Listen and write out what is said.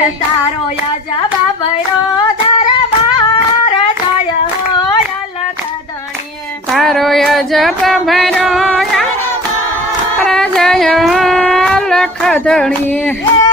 તારો યજબા ભૈરો દરબાર જય હોય લખધણી તારો યજપ ભરો જય લખધણી